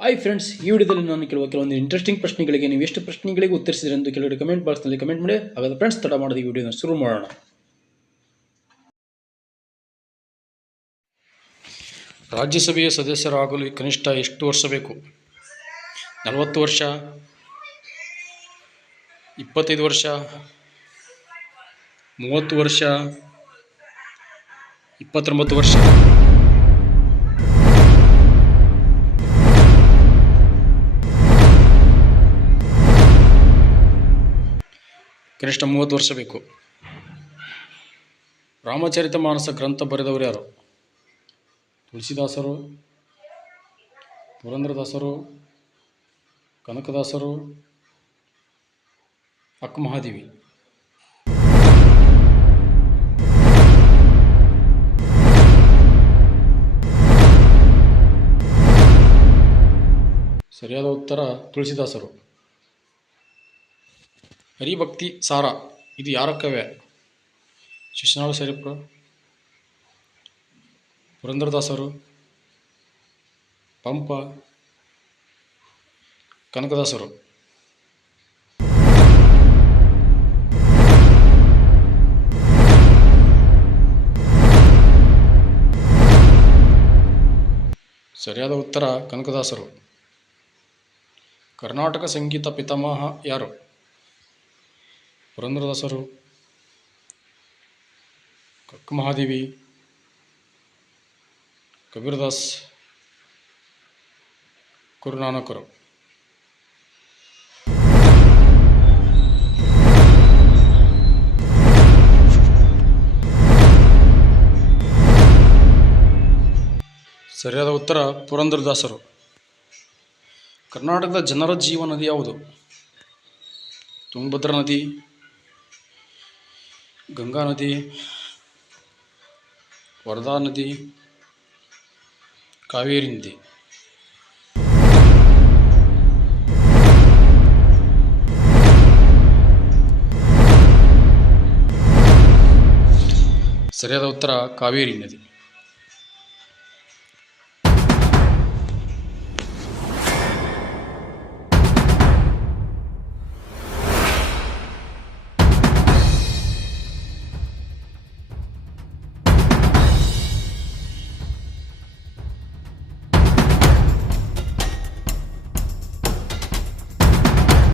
Hi friends, ಈ ವಿಡಿಯೋದಲ್ಲಿ ನಾನು ಕೆಲವೊಂದು ಇಂಟ್ರೆಸ್ಟಿಂಗ್ ಪ್ರಶ್ನೆಗಳಿಗೆ ನೀವು ಎಷ್ಟು ಪ್ರಶ್ನೆಗಳಿಗೆ ಉತ್ತರಿಸಿದ್ರೆ ಎಂದು ಕೆಲವರು ಕಮೆಂಟ್ ಬಾಕ್ಸ್ನಲ್ಲಿ ಕಮೆಂಟ್ ಮಾಡಿ. ಹಾಗಾದ್ರೆ ಫ್ರೆಂಡ್ಸ್, ತಡ ಮಾಡದೆ ಈ ವಿಡಿಯೋನ ಶುರು ಮಾಡೋಣ. ರಾಜ್ಯಸಭೆಯ ಸದಸ್ಯರಾಗಲು ಕನಿಷ್ಠ ಎಷ್ಟು ವರ್ಷ ಬೇಕು? 40 ವರ್ಷ, 25 ವರ್ಷ, 30 ವರ್ಷ, 29 ವರ್ಷ? ಕನಿಷ್ಠ 30 ವರ್ಷ ಬೇಕು. ರಾಮಚರಿತಮಾನಸ ಗ್ರಂಥ ಬರೆದವರು ಯಾರು? ತುಳಸಿದಾಸರು, ಪುರಂದರದಾಸರು, ಕನಕದಾಸರು, ಅಕ್ಕಮಹಾದೇವಿ? ಸರಿಯಾದ ಉತ್ತರ ತುಳಸಿದಾಸರು. ಹರಿಭಕ್ತಿ ಸಾರ ಇದು ಯಾರ ಕಾವ್ಯ? ಶಿಶುನಾಳ ಶರೀಫರು, ಪುರಂದರದಾಸರು, ಪಂಪ, ಕನಕದಾಸರು? ಸರಿಯಾದ ಉತ್ತರ ಕನಕದಾಸರು. ಕರ್ನಾಟಕ ಸಂಗೀತ ಪಿತಾಮಹ ಯಾರು? ಪುರಂದರದಾಸರು, ಅಕ್ಕಮಹಾದೇವಿ, ಕಬೀರದಾಸ್, ಗುರುನಾನಕರು? ಸರಿಯಾದ ಉತ್ತರ ಪುರಂದರದಾಸರು. ಕರ್ನಾಟಕದ ಜನರ ಜೀವ ನದಿ ಯಾವುದು? ತುಂಗಭದ್ರಾ ನದಿ, ಗಂಗಾ ನದಿ, ವರದಾ ನದಿ, ಕಾವೇರಿ ನದಿ? ಸರಿಯಾದ ಉತ್ತರ ಕಾವೇರಿ ನದಿ.